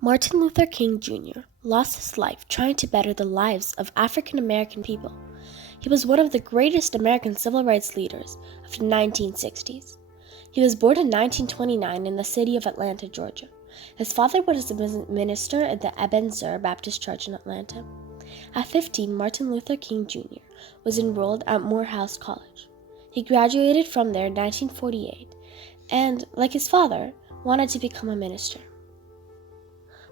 Martin Luther King Jr. lost his life trying to better the lives of African American people. He was one of the greatest American civil rights leaders of the 1960s. He was born in 1929 in the city of Atlanta, Georgia. His father was a minister at the Ebenezer Baptist Church in Atlanta. At 15, Martin Luther King Jr. was enrolled at Morehouse College. He graduated from there in 1948 and, like his father, wanted to become a minister.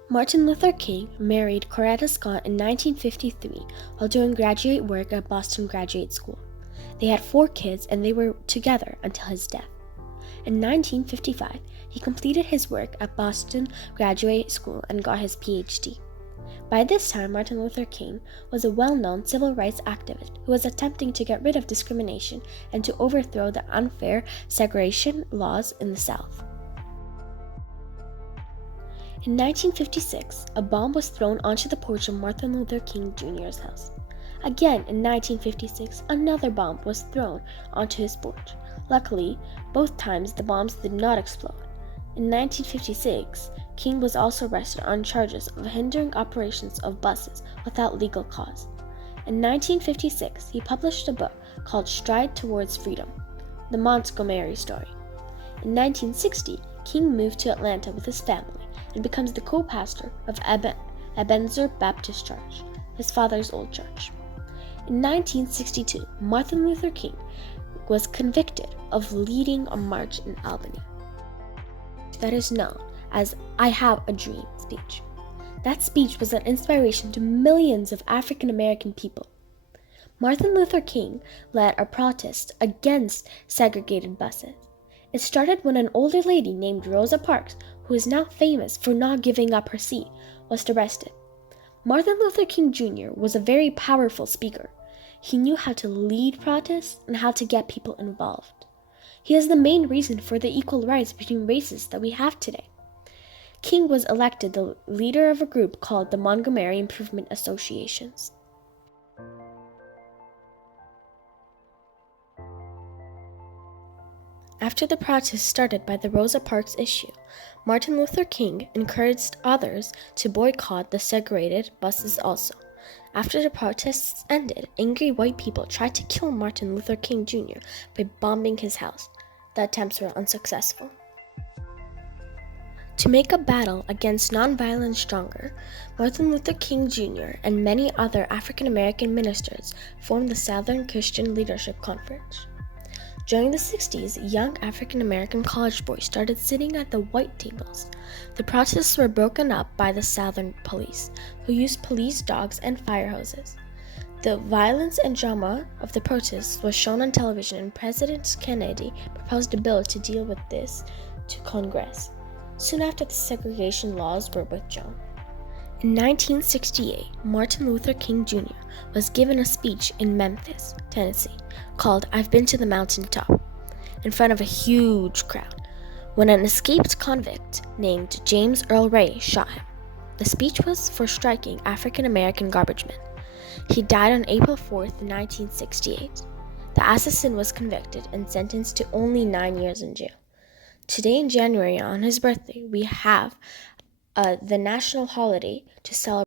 Martin Luther King married Coretta Scott in 1953 while doing graduate work at Boston Graduate School. They had 4 kids and they were together until his death. In 1955, he completed his work at Boston Graduate School and got his PhD. By this time, Martin Luther King was a well-known civil rights activist who was attempting to get rid of discrimination and to overthrow the unfair segregation laws in the South. In 1956, a bomb was thrown onto the porch of Martin Luther King Jr.'s house. Again, in 1956, another bomb was thrown onto his porch. Luckily, both times the bombs did not explode. In 1956, King was also arrested on charges of hindering operations of buses without legal cause. In 1956, he published a book called Stride Towards Freedom, The Montgomery Story. In 1960, King moved to Atlanta with his family and becomes the co-pastor of Ebenezer Baptist Church, his father's old church. In 1962, Martin Luther King was convicted of leading a march in Albany that is known as I Have a Dream speech. That speech was an inspiration to millions of African American people. Martin Luther King led a protest against segregated buses. It started when an older lady named Rosa Parks, who is now famous for not giving up her seat, was arrested. Martin Luther King Jr. was a very powerful speaker. He knew how to lead protests and how to get people involved. He is the main reason for the equal rights between races that we have today. King was elected the leader of a group called the Montgomery Improvement Associations. After the protests started by the Rosa Parks issue, Martin Luther King encouraged others to boycott the segregated buses also. After the protests ended, angry white people tried to kill Martin Luther King Jr. by bombing his house. The attempts were unsuccessful. To make a battle against nonviolence stronger, Martin Luther King Jr. and many other African American ministers formed the Southern Christian Leadership Conference. During the 60s, young African American college boys started sitting at the white tables. The protests were broken up by the Southern police, who used police dogs and fire hoses. The violence and drama of the protests was shown on television, and President Kennedy proposed a bill to deal with this to Congress. Soon after, the segregation laws were withdrawn. In 1968, Martin Luther King Jr. was given a speech in Memphis, Tennessee, called I've Been to the Mountaintop, in front of a huge crowd, when an escaped convict named James Earl Ray shot him. The speech was for striking African American garbage men. He died on April 4, 1968. The assassin was convicted and sentenced to only 9 years in jail. Today in January, on his birthday, we have the national holiday to celebrate